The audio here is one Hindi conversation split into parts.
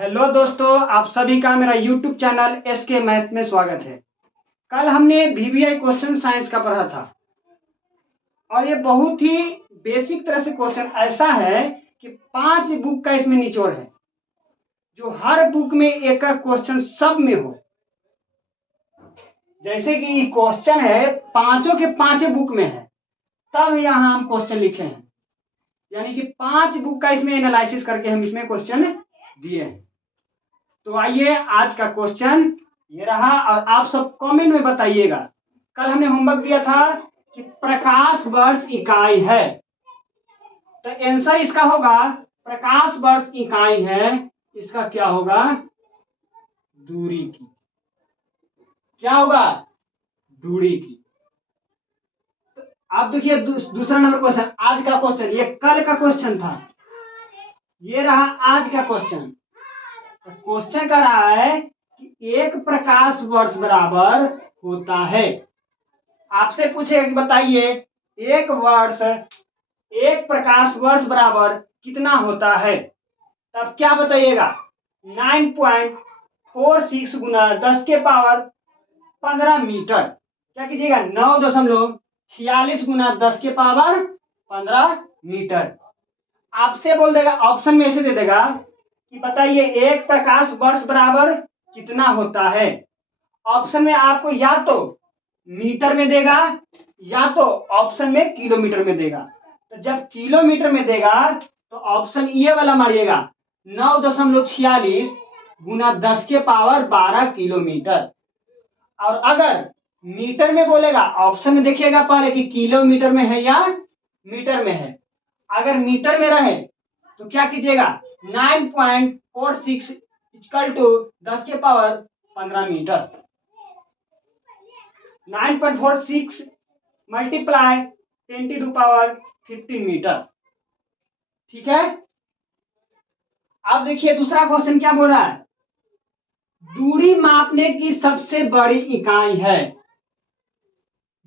हेलो दोस्तों, आप सभी का मेरा यूट्यूब चैनल एसके मैथ में स्वागत है। कल हमने वीवीआई क्वेश्चन साइंस का पढ़ा था और ये बहुत ही बेसिक तरह से क्वेश्चन ऐसा है कि 5 बुक का इसमें निचोड़ है, जो हर बुक में एक का क्वेश्चन सब में हो। जैसे कि क्वेश्चन है पांचों के पांचों बुक में है, तब यहाँ हम क्वेश्चन लिखे हैं, यानी कि 5 बुक का इसमें एनालिसिस करके हम इसमें क्वेश्चन दिए हैं। तो आइए आज का क्वेश्चन ये रहा और आप सब कमेंट में बताइएगा। कल हमने होमवर्क दिया था कि प्रकाश वर्ष इकाई है, तो आंसर इसका होगा प्रकाश वर्ष इकाई है, इसका क्या होगा? दूरी की। क्या होगा? दूरी की। तो आप देखिए दूसरा नंबर क्वेश्चन, आज का क्वेश्चन, ये कल का क्वेश्चन था, ये रहा आज का क्वेश्चन। क्वेश्चन कर रहा है कि एक प्रकाश वर्ष बराबर होता है। आपसे पूछे बताइए एक प्रकाश वर्ष बराबर कितना होता है, तब क्या बताइएगा? 9.46 गुना 10 के पावर 15 मीटर। क्या कीजिएगा? 9.46 गुना 10 के पावर 15 मीटर। आपसे बोल देगा, ऑप्शन में ऐसे दे देगा कि बताइए एक प्रकाश वर्ष बराबर कितना होता है। ऑप्शन में आपको या तो मीटर में देगा या तो ऑप्शन में किलोमीटर में देगा। तो जब किलोमीटर में देगा तो ऑप्शन ये वाला मारिएगा, 9.46 गुना 10 के पावर 12 किलोमीटर। और अगर मीटर में बोलेगा, ऑप्शन में देखिएगा पहले कि किलोमीटर में है या मीटर में है। अगर मीटर में रहे तो क्या कीजिएगा? 9.46 इक्वल टू 10 के power 15 metre. 9.46 multiply 10 to power 15 metre. ठीक है। अब देखिए दूसरा क्वेश्चन क्या बोल रहा है? दूरी मापने की सबसे बड़ी इकाई है।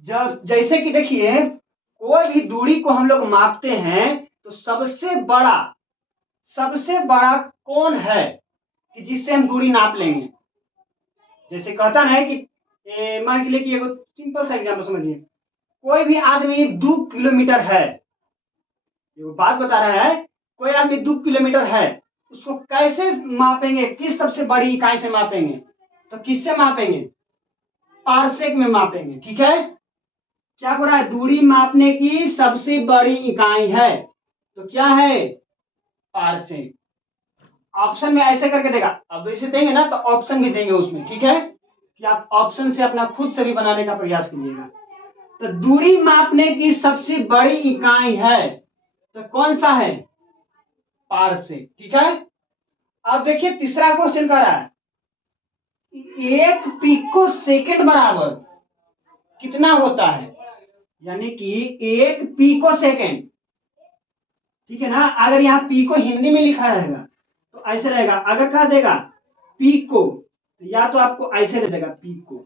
जब जैसे कि देखिए कोई भी दूरी को हम लोग मापते हैं तो सबसे बड़ा कौन है कि जिससे हम दूरी नाप लेंगे। जैसे कहता है कि मान के लिए कि एगो सिंपल सा एग्जाम्पल समझिए, कोई भी आदमी 2 किलोमीटर है, ये बात बता रहा है, कोई आदमी 2 किलोमीटर है, उसको कैसे मापेंगे? किस सबसे बड़ी इकाई से मापेंगे? तो किससे मापेंगे? पारसेक में मापेंगे। ठीक है। क्या बोल रहा है? दूरी मापने की सबसे बड़ी इकाई है, तो क्या है? पारसेक। ऑप्शन में ऐसे करके देगा, अब इसे देंगे ना तो ऑप्शन भी देंगे उसमें। ठीक है कि आप ऑप्शन से अपना खुद से भी बनाने का प्रयास कीजिएगा। तो दूरी मापने की सबसे बड़ी इकाई है, तो कौन सा है? पारसेक। ठीक है। अब देखिए तीसरा क्वेश्चन कर रहा है, एक पिको सेकंड बराबर कितना होता है, यानी कि एक पिको सेकंड। ठीक है ना। अगर यहाँ पिको हिंदी में लिखा रहेगा तो ऐसे रहेगा, अगर कहा देगा पिको तो या तो आपको ऐसे दे देगा पिको।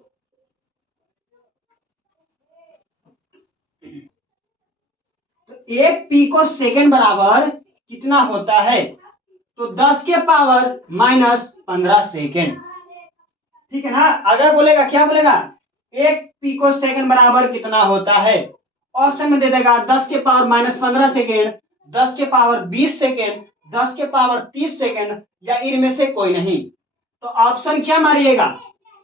तो एक पिको सेकंड बराबर कितना होता है? तो 10 के पावर -15 सेकंड। ठीक है ना। अगर बोलेगा, क्या बोलेगा? एक पिको सेकंड बराबर कितना होता है, ऑप्शन में दे देगा 10 के पावर -15 सेकंड, 10 के पावर 20 सेकंड, 10 के पावर 30 सेकंड, या इनमें से कोई नहीं। तो ऑप्शन क्या मारिएगा?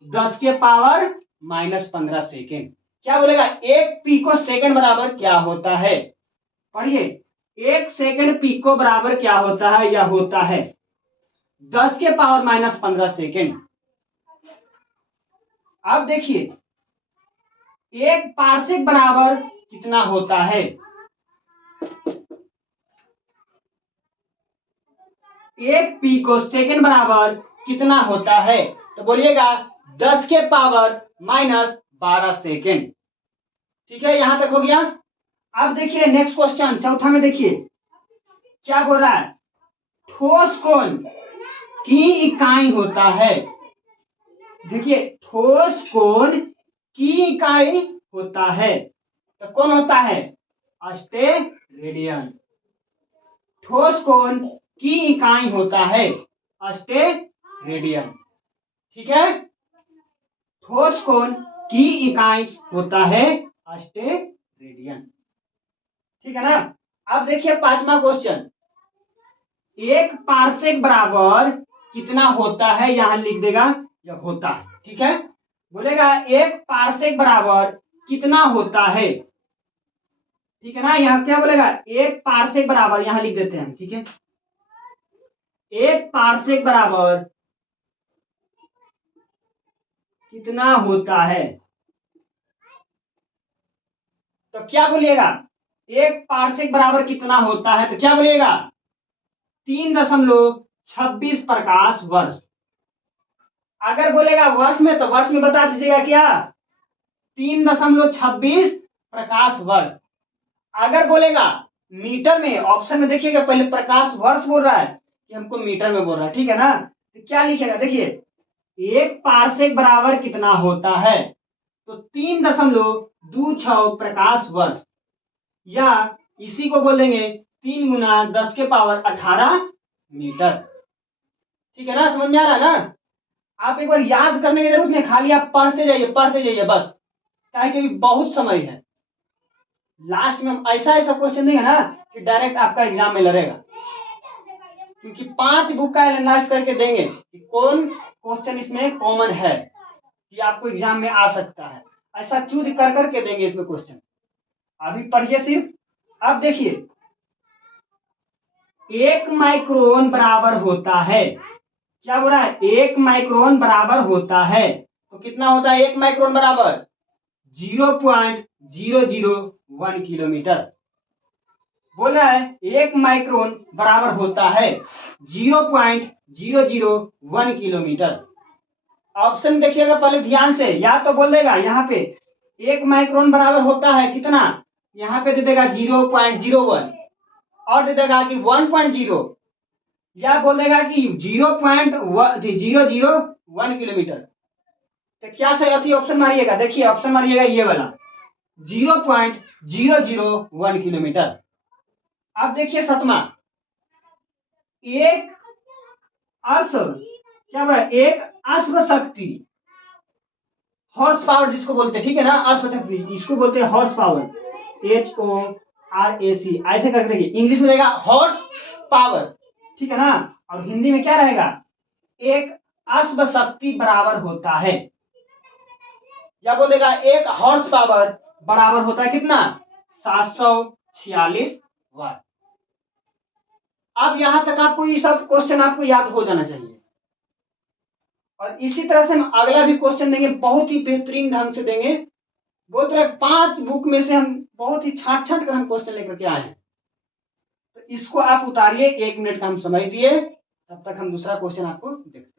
10 के पावर -15 सेकंड। क्या बोलेगा? एक पिको सेकंड बराबर क्या होता है? पढ़िए, एक सेकंड पिको बराबर क्या होता है? या होता है 10 के पावर -15 सेकंड। अब देखिए एक पारसेक बराबर कितना होता है? एक पिको सेकंड बराबर कितना होता है? तो बोलिएगा 10 के पावर -12 सेकंड। ठीक है, यहां तक हो गया। अब देखिए नेक्स्ट क्वेश्चन, चौथा में देखिए क्या बोल रहा है, ठोस कोण की इकाई होता है। देखिए ठोस कोण की इकाई होता है, तो कौन होता है? स्टेरेडियन। ठोस कोण की इकाई होता है स्टेरेडियन। ठीक है, ठोस कोण की इकाई होता है स्टेरेडियन। ठीक है ना। अब देखिए 5वां क्वेश्चन, एक पारसेक बराबर कितना होता है, यहां लिख देगा यह होता है। ठीक है, बोलेगा एक पारसेक बराबर कितना होता है। ठीक है ना, यहां क्या बोलेगा, एक पारसेक बराबर, यहां लिख देते हैं। ठीक है, एक पारसेक बराबर कितना होता है, तो क्या बोलिएगा, एक पारसेक बराबर कितना होता है, तो क्या बोलिएगा 3.26 प्रकाश वर्ष। अगर बोलेगा वर्ष में तो वर्ष में बता दीजिएगा क्या 3.26 प्रकाश वर्ष। अगर बोलेगा मीटर में, ऑप्शन में देखिएगा पहले प्रकाश वर्ष बोल रहा है कि हमको मीटर में बोल रहा है। ठीक है ना, तो क्या लिखेगा, देखिए एक पारसेक बराबर कितना होता है, तो 3.26 प्रकाश वर्ष, या इसी को बोल देंगे 3 गुना 10 के पावर 18 मीटर। ठीक है ना, समझ में आ रहा है ना। आप एक बार याद करने की जरूरत नहीं, खाली आप पढ़ते जाइए बस, क्या है कि बहुत समय है। लास्ट में हम ऐसा क्वेश्चन देंगे ना कि डायरेक्ट आपका एग्जाम में लड़ेगा, क्योंकि 5 बुक का एनालाइज करके देंगे कि कौन क्वेश्चन इसमें कॉमन है कि आपको एग्जाम में आ सकता है, ऐसा चूज कर करके देंगे इसमें क्वेश्चन। अभी पढ़िए सिर्फ। अब देखिए 1 माइक्रोन बराबर होता है, क्या बोल रहा है 1 माइक्रोन बराबर होता है, तो कितना होता है 1 माइक्रोन बराबर 0.001 किलोमीटर। बोल रहा है 1 माइक्रोन बराबर होता है 0.001 किलोमीटर। ऑप्शन देखिएगा पहले ध्यान से, या तो बोल देगा यहाँ पे 1 माइक्रोन बराबर होता है कितना, यहाँ पे दे देगा 0.01, और दे देगा कि 1.0, या बोल देगा कि 0.001 किलोमीटर। तो क्या सही अथी ऑप्शन मारिएगा, देखिए ऑप्शन मारिएगा ये वाला 0.001 किलोमीटर। अब देखिए 7वां, एक अश्व, क्या बोला, एक अश्व शक्ति, हॉर्स पावर जिसको बोलते हैं, ठीक है ना, अश्व शक्ति इसको बोलते हैं हॉर्स पावर, HORAC, ऐसे करके देखिए, इंग्लिश में रहेगा हॉर्स पावर। ठीक है ना, और हिंदी में क्या रहेगा, एक अश्व शक्ति बराबर होता है, या बोलेगा एक हॉर्स पावर बराबर होता है कितना 746 वाट। अब यहां तक आपको ये सब क्वेश्चन आपको याद हो जाना चाहिए, और इसी तरह से हम अगला भी क्वेश्चन देंगे, बहुत ही बेहतरीन ढंग से देंगे। बहुत तरह 5 बुक में से हम बहुत ही छाट छाट कर हम क्वेश्चन लेकर के आए हैं, तो इसको आप उतारिए, 1 मिनट का हम समय दिए, तब तक हम दूसरा क्वेश्चन आपको देखते हैं।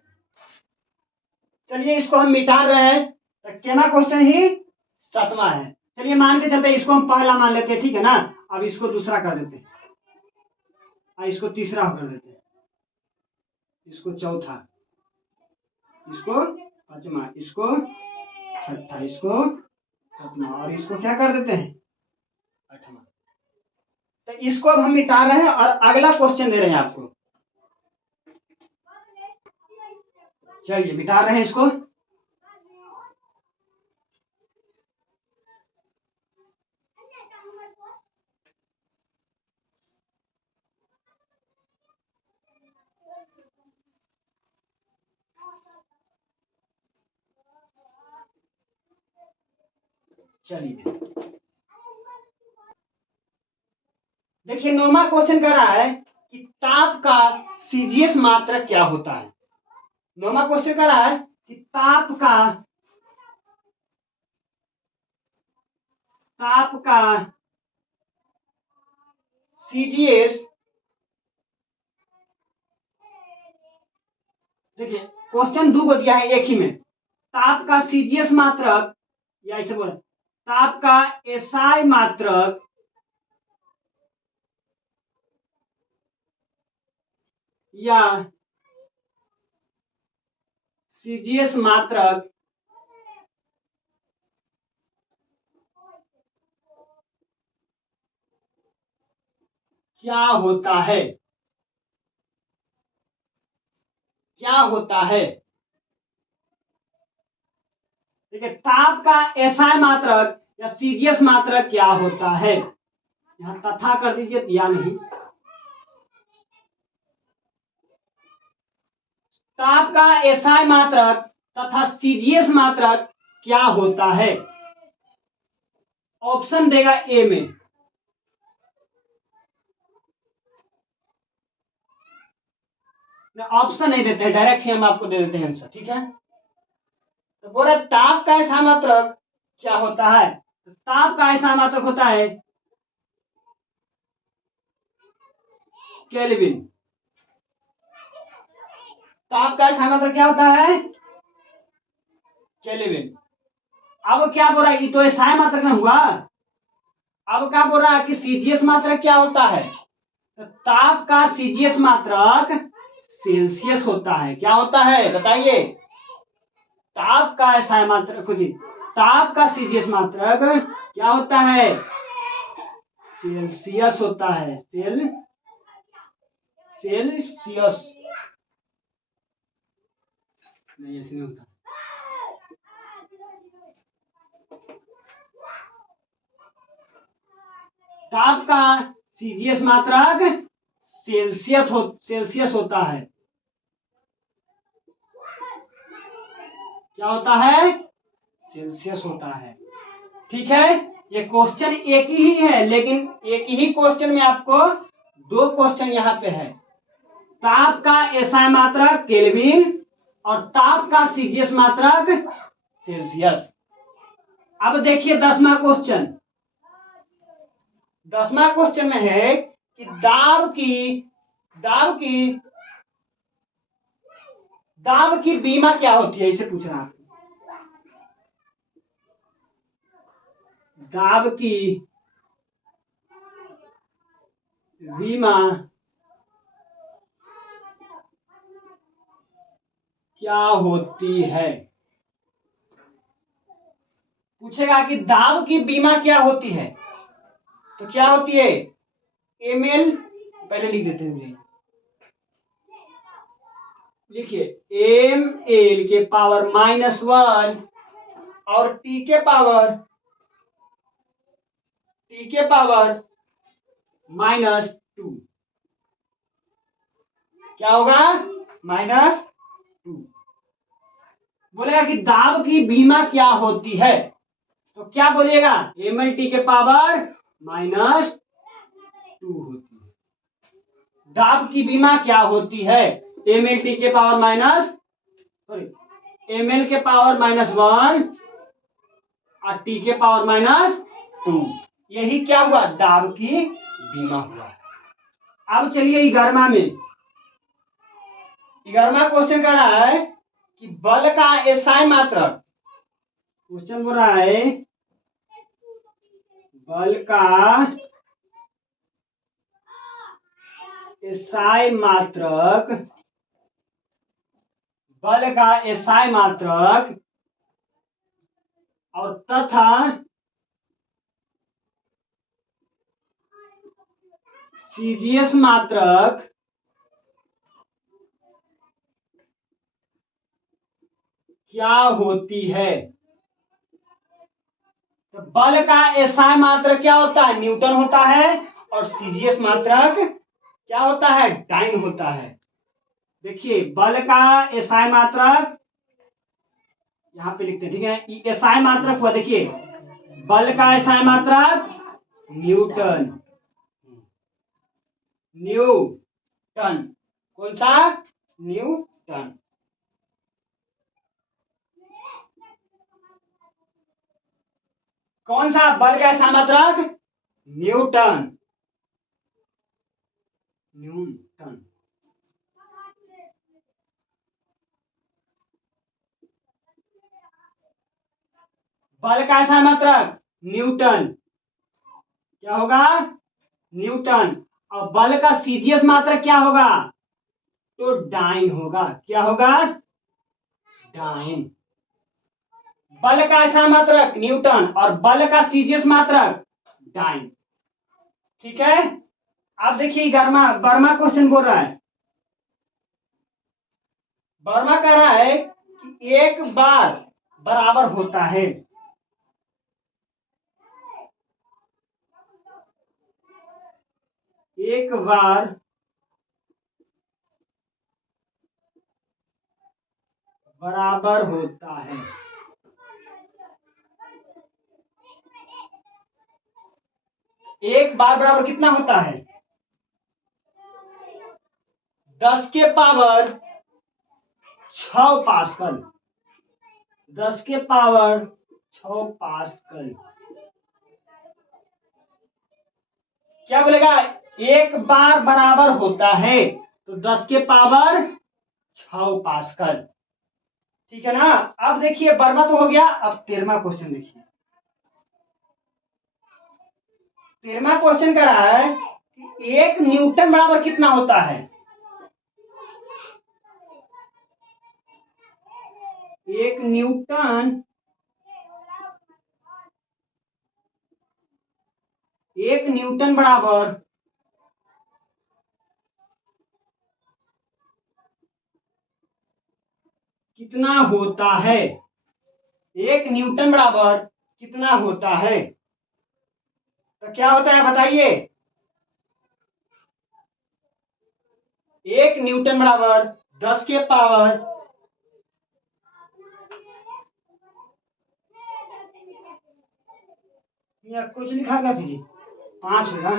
चलिए इसको हम मिटा रहे हैं, तो केना क्वेश्चन ही 7वां है। चलिए मान के चलते इसको हम पहला मान लेते हैं, ठीक है ना। अब इसको दूसरा कर देते हैं, इसको तीसरा कर देते हैं, इसको चौथा, इसको पांचवा, इसको छठा, इसको सातवां, और इसको क्या कर देते हैं 8वां। तो इसको अब हम मिटा रहे हैं और अगला क्वेश्चन दे रहे हैं आपको। चलिए मिटा रहे हैं इसको। चलिए देखिए 9वां क्वेश्चन कर रहा है कि ताप का सीजीएस मात्रक क्या होता है। 9वां क्वेश्चन कर रहा है कि ताप का सीजीएस, देखिए क्वेश्चन 2 को दिया है एक ही में, ताप का सीजीएस मात्रक, या ऐसे बोला ताप का एसआई मात्रक या सीजीएस मात्रक क्या होता है। क्या होता है। देखिए ताप का एसआई मात्रक या सीजीएस मात्रक क्या होता है, यहां तथा कर दीजिए या नहीं। ताप का एसआई मात्रक तथा सीजीएस मात्रक क्या होता है। ऑप्शन देगा ए में, ऑप्शन नहीं देते हैं, डायरेक्ट ही हम आपको दे देते हैं आंसर, ठीक है। तो बोले ताप का एसआई मात्रक क्या होता है, तो ताप का एसआई मात्रक होता है केल्विन। ताप का एसआई मात्रक क्या होता है केल्विन। अब क्या बोल रहा है, ये तो एसआई मात्रक में हुआ, अब क्या बोल रहा है कि सीजीएस मात्रक क्या होता है, तो ताप का सीजीएस मात्रक सेल्सियस होता है। क्या होता है बताइए, ताप का एसआई मात्रक खुद ही, ताप का सीजीएस मात्रक क्या होता है, सेल्सियस होता है। सेल्सियस नहीं, ऐसे नहीं होता। ताप का सीजीएस मात्रक सेल्सियस होता है। क्या होता है, सेल्सियस होता है, ठीक है। ये क्वेश्चन एक ही है, लेकिन एक ही क्वेश्चन में आपको दो क्वेश्चन यहाँ पे है। ताप का एसआई मात्रक केल्विन और ताप का सीजीएस मात्रक सेल्सियस। अब देखिए 10वां क्वेश्चन, 10वां क्वेश्चन में है कि दाब की बीमा क्या होती है, इसे पूछ रहा है। दाब की बीमा क्या होती है, पूछेगा कि दाब की बीमा क्या होती है, तो क्या होती है एमएल, पहले लिख देते हैं, लिखिए एमएल के पावर -1 और टी के पावर -2, क्या होगा -2। बोलेगा कि दाब की बीमा क्या होती है, तो क्या बोलिएगा एमएल टी के पावर -2 होती है। दाब की बीमा क्या होती है, एमएल टी के पावर एमएल के पावर -1 और टी के पावर -2, यही क्या हुआ, दाब की बीमा हुआ। अब चलिए 11वां में, 11वां क्वेश्चन कह रहा है कि बल का एसआई मात्रक, क्वेश्चन बोल रहा है बल का एसआई मात्रक, और तथा सीजीएस मात्रक क्या होती है। तो बल का एसआई मात्रक क्या होता है, न्यूटन होता है, और सीजीएस मात्रक क्या होता है, डाइन होता है। देखिए बल का एसआई मात्रक यहां पे लिखते हैं, ठीक है। एसआई मात्रक हुआ, देखिए बल का एसआई मात्रक न्यूटन, कौन सा, न्यूटन। कौन सा बल का एसआई मात्रक, न्यूटन। बल का एसआई मात्रक न्यूटन, क्या होगा न्यूटन, और बल का सीजीएस मात्रक क्या होगा, तो डाइन होगा। क्या होगा, डाइन। बल का एसआई मात्रक न्यूटन और बल का सीजीएस मात्रक डाइन, ठीक है। अब देखिए 12वां क्वेश्चन बोल रहा है वर्मा कह रहा है कि एक बार बराबर होता है, एक बार बराबर होता है। एक बार बराबर कितना होता है? 10 के पावर 6 पास्कल, 10 के पावर 6 पास्कल। क्या बोलेगा? एक बार बराबर होता है, तो 10 के पावर 6 पास्कल। ठीक है ना? अब देखिए वर्मा तो हो गया, अब 13वां क्वेश्चन देखिए। 13वां क्वेश्चन कह रहा है कि 1 न्यूटन बराबर कितना होता है? 1 न्यूटन, 1 न्यूटन बराबर कितना होता है? 1 न्यूटन बराबर कितना होता है? तो क्या होता है बताइए? 1 न्यूटन बराबर 10 के पावर, या कुछ लिखा गया जी 5 होगा।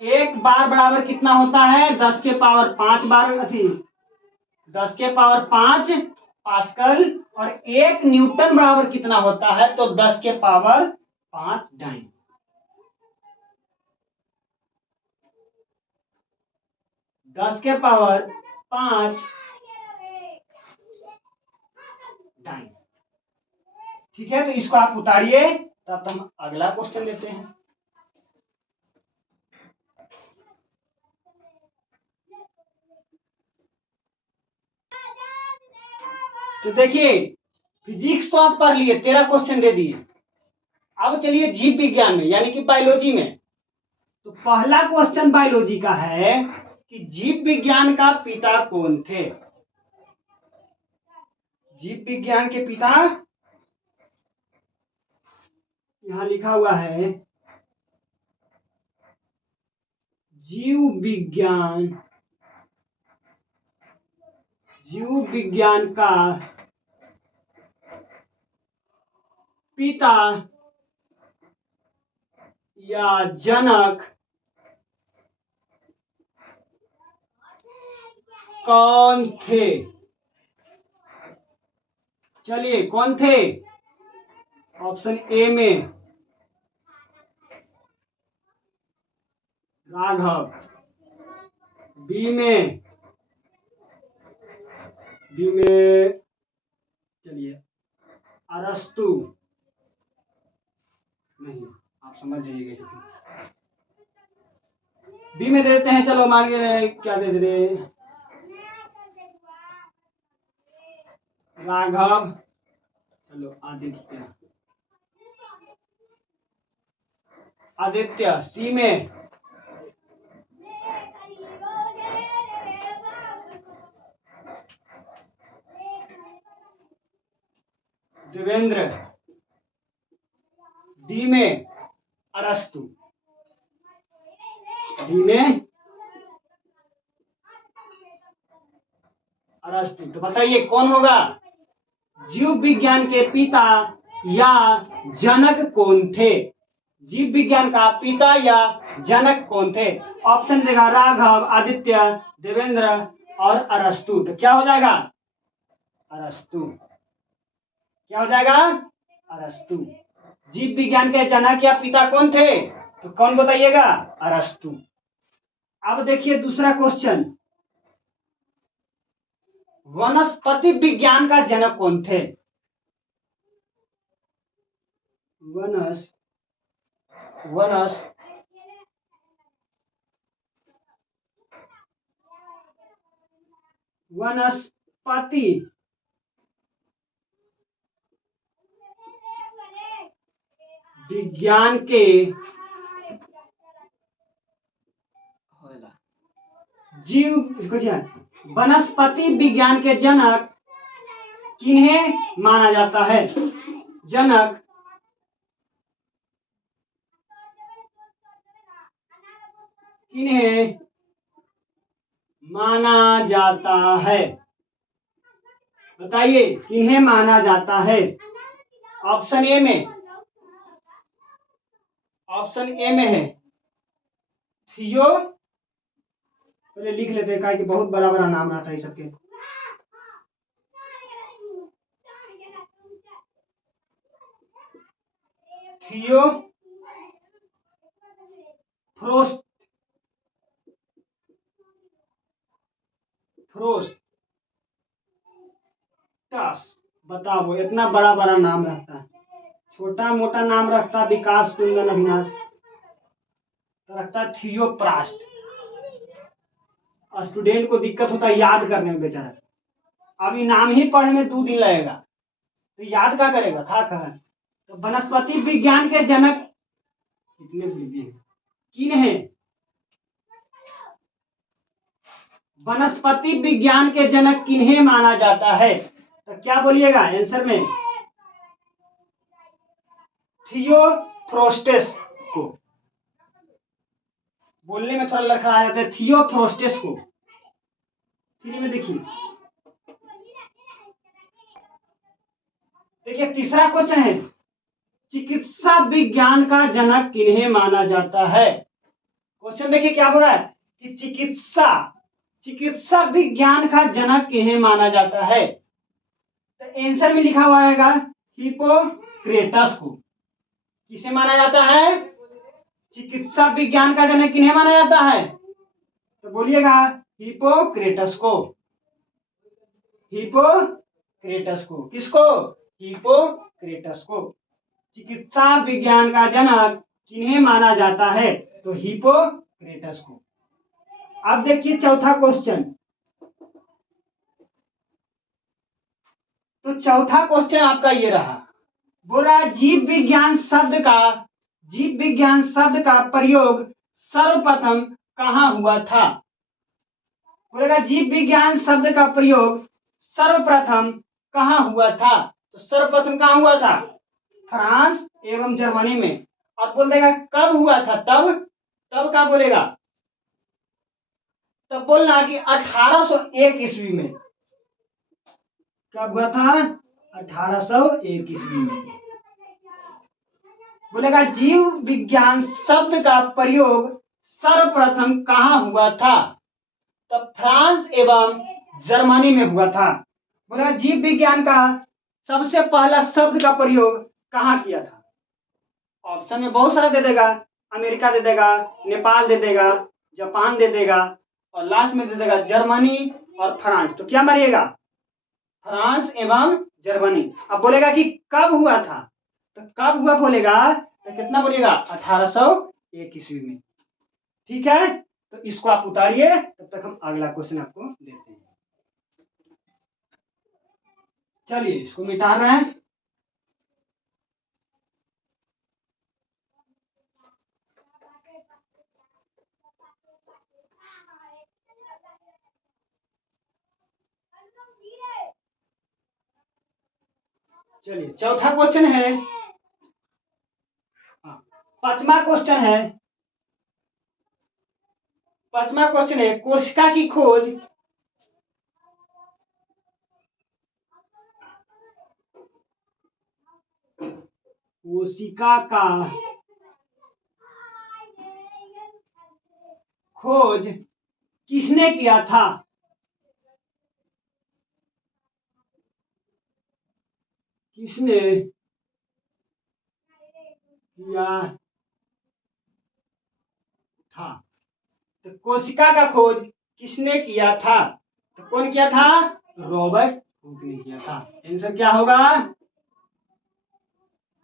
एक बार बराबर कितना होता है? 10 के पावर 5 बार, अथी 10 के पावर 5 पास्कल। और 1 न्यूटन बराबर कितना होता है? तो 10 के पावर 5 डाइन। दस के पावर 5 डाइन। ठीक है, तो इसको आप उतारिए, तब हम अगला क्वेश्चन लेते हैं। तो देखिए फिजिक्स तो आप पढ़ लिए, 13 क्वेश्चन दे दिए। अब चलिए जीव विज्ञान में, यानी कि बायोलॉजी में। तो पहला क्वेश्चन बायोलॉजी का है कि जीव विज्ञान का पिता कौन थे? जीव विज्ञान के पिता यहां लिखा हुआ है, जीव विज्ञान, जीव विज्ञान का पिता या जनक कौन थे? चलिए कौन थे? ऑप्शन ए में राघव, बी में चलिए अरस्तु, नहीं आप समझ जाइएगा। बी में दे देते हैं, चलो मान के क्या दे दे, राघव, चलो आदित्य, आदित्य। सी में देवेंद्र, डी में अरस्तु, डी में अरस्तु। तो बताइए कौन होगा? जीव विज्ञान के पिता या जनक कौन थे? जीव विज्ञान का पिता या जनक कौन थे? ऑप्शन देगा राघव, आदित्य, देवेंद्र और अरस्तु। तो क्या हो जाएगा? अरस्तु। क्या हो जाएगा? अरस्तु। जीव विज्ञान के जनक या पिता कौन थे? तो कौन बताइएगा? अरस्तु। अब देखिए दूसरा क्वेश्चन, वनस्पति विज्ञान का जनक कौन थे? वनस्पति विज्ञान के जीव, वनस्पति विज्ञान के जनक किन्हें माना जाता है? जनक किन्हें माना जाता है? बताइए, किन्हें माना जाता है? ऑप्शन ए में है थियो, पहले लिख लेते हैं कि बहुत बड़ा बड़ा नाम रहता है सबके। थियो फ्रोस्ट, बताओ, इतना बड़ा बड़ा नाम रखता है, छोटा मोटा नाम रखता विकास कुंदन अविनाश, तो रखता थियोप्रास्ट। स्टूडेंट को दिक्कत होता है याद करने में बेचारा, अभी नाम ही पढ़ने में 2 दिन लगेगा, तो याद क्या करेगा, खा तो वनस्पति विज्ञान के जनक कितने बुद्धि हैं, किन्हें? वनस्पति विज्ञान के जनक किन्हें माना जाता है? तो क्या बोलिएगा आंसर में? थियोफ्रास्टस को। बोलने में थोड़ा लड़खड़ा जाता है, थियोफ्रास्टस को। थ्री में देखिए, तीसरा क्वेश्चन है, चिकित्सा विज्ञान का जनक किन्हें माना जाता है? क्वेश्चन देखिए क्या बोल रहा है कि चिकित्सा विज्ञान का जनक किन्हें माना जाता है? तो आंसर में लिखा हुआ रहेगा हिपोक्रेटस को। किसे माना जाता है? चिकित्सा विज्ञान का जनक किन्हें माना जाता है? तो बोलिएगा हिपोक्रेटस को। हिपोक्रेटस को, किसको? हिपोक्रेटस को। चिकित्सा विज्ञान का जनक किन्हें माना जाता है? तो हिपोक्रेटस को। अब देखिए चौथा क्वेश्चन, तो चौथा क्वेश्चन आपका ये रहा, बोला जीव विज्ञान शब्द का प्रयोग सर्वप्रथम कहां हुआ था? बोलेगा जीव विज्ञान शब्द का प्रयोग सर्वप्रथम कहां हुआ था? तो सर्वप्रथम कहां हुआ था? फ्रांस एवं जर्मनी में। और बोल देगा कब हुआ था? तब क्या बोलेगा? तब बोलना कि 1801 ईस्वी में। कब हुआ था? 1801 ईस्वी में। बोलेगा जीव विज्ञान शब्द का प्रयोग सर्वप्रथम कहां हुआ था? तब फ्रांस एवं जर्मनी में हुआ था। बोलेगा जीव विज्ञान का सबसे पहला शब्द का प्रयोग कहां किया था? ऑप्शन में बहुत सारा दे देगा, अमेरिका दे देगा, नेपाल दे देगा, जापान दे देगा, और लास्ट में दे देगा जर्मनी और फ्रांस। तो क्या मारिएगा? फ्रांस एवं जर्मनी। अब बोलेगा कि कब हुआ था? तो कब हुआ बोलेगा तो कितना बोलिएगा? 1801 ईस्वी में। ठीक है, तो इसको आप उतारिए, तब तक हम अगला क्वेश्चन आपको देते हैं। चलिए इसको मिटा रहे हैं। चलिए चौथा क्वेश्चन है, पांचवा क्वेश्चन है कोशिका की खोज किसने किया था? किसने किया था? तो कोशिका का खोज किसने किया था? तो कौन किया था? रॉबर्ट हुक ने किया था। आंसर क्या होगा?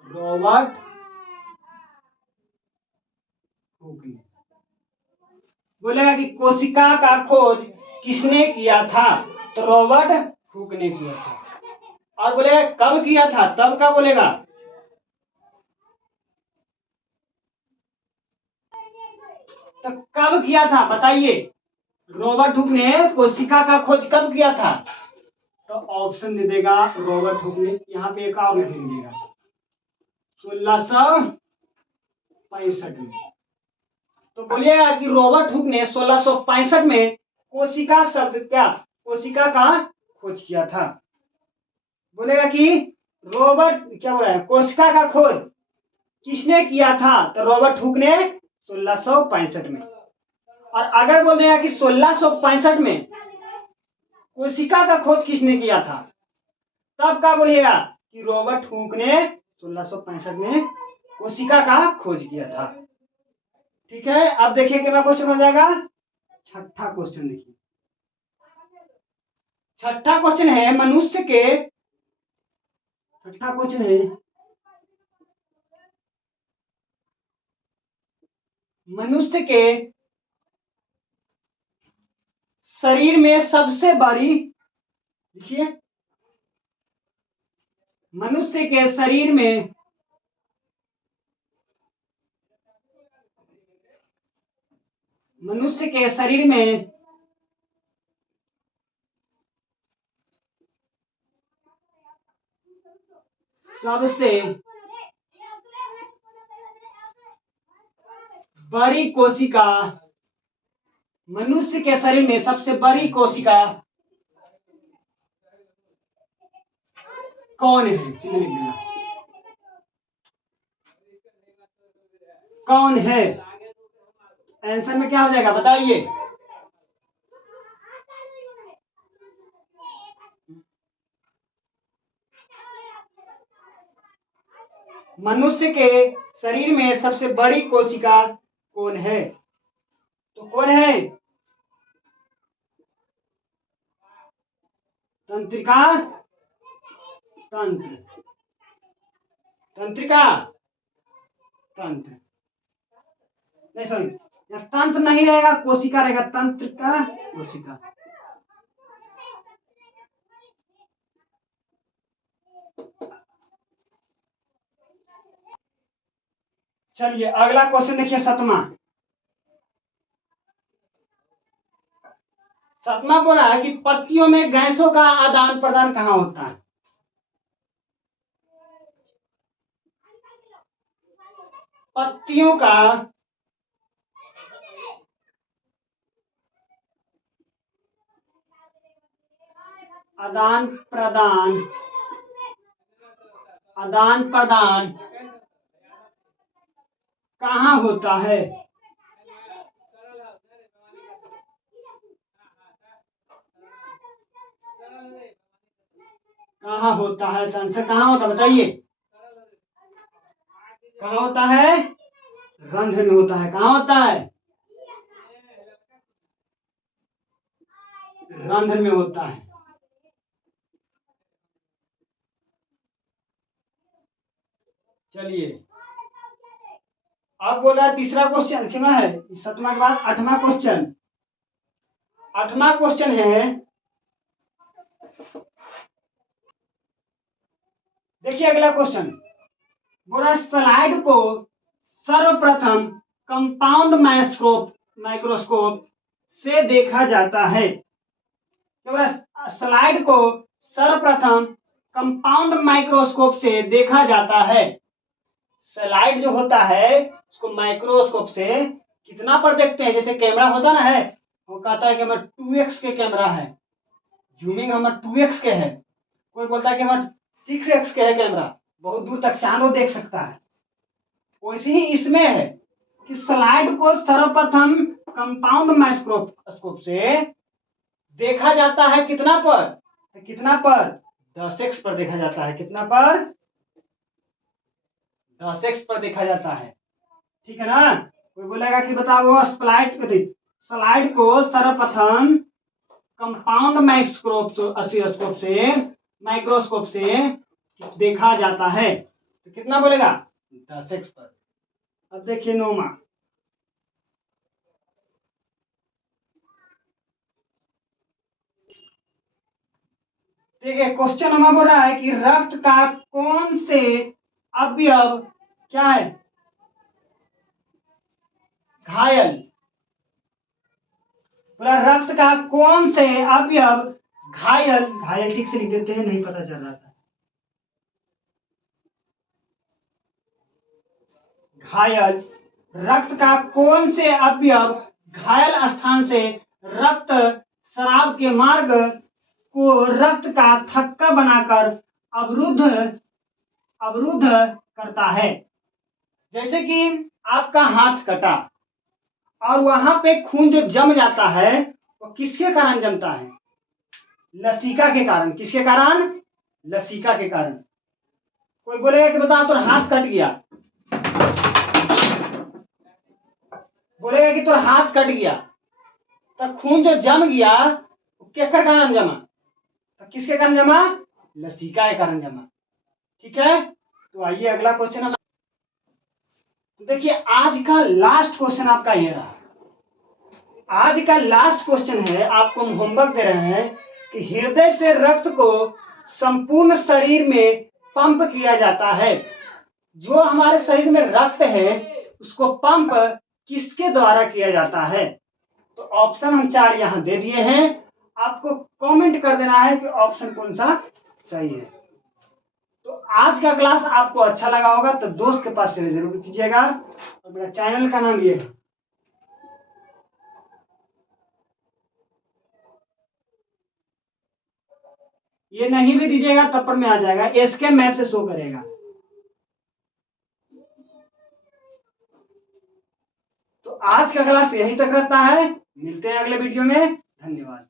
रॉबर्ट हुक ने। बोलेगा कि कोशिका का खोज किसने किया था? तो रॉबर्ट हुक ने किया था। और बोलेगा कब किया था? तब का बोलेगा? तो कब किया था बताइए? रॉबर्ट हुक ने कोशिका का खोज कब किया था? तो ऑप्शन दे देगा रॉबर्ट हुक ने, यहाँ पे एक और लिख लीजिएगा, 1665 में। तो बोलिएगा कि रॉबर्ट हुक ने 1665 में कोशिका का खोज किया था। बोलेगा कि रॉबर्ट क्या बोल रहा है, कोशिका का खोज किसने किया था? तो रॉबर्ट हुक ने 1665 में। और अगर बोल देगा कि 1665 में कोशिका का खोज किसने किया था, तब क्या बोलिएगा कि रॉबर्ट हुक ने 1665 में कोशिका का खोज किया था। ठीक है, अब देखिए कितना क्वेश्चन हो जाएगा। छठा क्वेश्चन देखिए, छठा क्वेश्चन है मनुष्य के शरीर में सबसे बड़ी, देखिए मनुष्य के शरीर में सबसे बड़ी कोशिका, मनुष्य के शरीर में सबसे बड़ी कोशिका कौन है? सीधे लिख देना, कौन है? आंसर में क्या हो जाएगा बताइए। मनुष्य के शरीर में सबसे बड़ी कोशिका कौन है? तो कौन है? तंत्रिका, तंत्र, तंत्रिका, तंत्र नहीं, सॉरी, तंत्र नहीं रहेगा, कोशिका रहेगा, तंत्र का कोशिका। चलिए अगला क्वेश्चन देखिए, सतमा बोला है कि पत्तियों में गैसों का आदान प्रदान कहाँ होता है? पत्तियों का आदान प्रदान कहाँ होता है? कहाँ होता है? तो आंसर कहाँ होता है बताइए। कहाँ होता है? रंध्र में होता है। कहाँ होता है? रंध्र में होता है। चलिए अब बोला तीसरा क्वेश्चन कितना है, सतमा के बाद आठवां क्वेश्चन। आठवां क्वेश्चन है, देखिए अगला क्वेश्चन बोला स्लाइड को सर्वप्रथम कंपाउंड माइक्रोस्कोप से देखा जाता है। स्लाइड को सर्वप्रथम कंपाउंड माइक्रोस्कोप से देखा जाता है। स्लाइड जो होता है उसको माइक्रोस्कोप से कितना पर देखते हैं? जैसे कैमरा होता ना है, वो कहता है कि हमारे 2x के कैमरा है, जूमिंग हमारा 2x के है, कोई बोलता है कि हमारा 6x के है कैमरा, बहुत दूर तक चांद देख सकता है। वैसे ही इसमें है कि स्लाइड को सर्वप्रथम कंपाउंड माइक्रोस्कोप से देखा जाता है कितना पर? कितना पर? 10x पर देखा जाता है। कितना पर? 10x पर देखा जाता है। ठीक है ना? कोई बोलेगा कि बताओ स्लाइड को सर्वप्रथम कंपाउंड माइक्रोस्कोप से देखा जाता है, तो कितना बोलेगा? 10x पर। अब देखिए नौमा, देखिए क्वेश्चन हमें बोल रहा है कि रक्त का कौन से अवयव क्या है? घायल। बोला रक्त का कौन से अवयव घायल, घायल ठीक से लिख देते हैं, नहीं पता चल रहा था, घायल, रक्त का कौन से अवयव घायल स्थान से रक्त स्राव के मार्ग को रक्त का थक्का बनाकर अवरुद्ध अवरुद्ध करता है। जैसे कि आपका हाथ कटा और वहां पे खून जो जम जाता है वो किसके कारण जमता है? लसीका के कारण। किसके कारण? लसीका के कारण। कोई बोलेगा कि बता तो हाथ कट गया, बोलेगा कि तो हाथ कट गया, तो खून जो जम गया केकर कारण जमा? तो किसके कारण जमा? लसीका के कारण जमा। ठीक है, तो आइए अगला क्वेश्चन। तो देखिए आज का लास्ट क्वेश्चन आपका ये रहा। आज का लास्ट क्वेश्चन है, आपको हम होमवर्क दे रहे हैं कि हृदय से रक्त को संपूर्ण शरीर में पंप किया जाता है। जो हमारे शरीर में रक्त है उसको पंप किसके द्वारा किया जाता है? तो ऑप्शन हम 4 यहां दे दिए हैं, आपको कमेंट कर देना है कि ऑप्शन कौन सा सही है। तो आज का क्लास आपको अच्छा लगा होगा तो दोस्त के पास शेयर जरूर कीजिएगा, और मेरा चैनल का नाम ये है। ये नहीं भी दीजिएगा तब पर में आ जाएगा, एसके मैथ से शो करेगा। तो आज का क्लास यहीं तक रहता है, मिलते हैं अगले वीडियो में, धन्यवाद।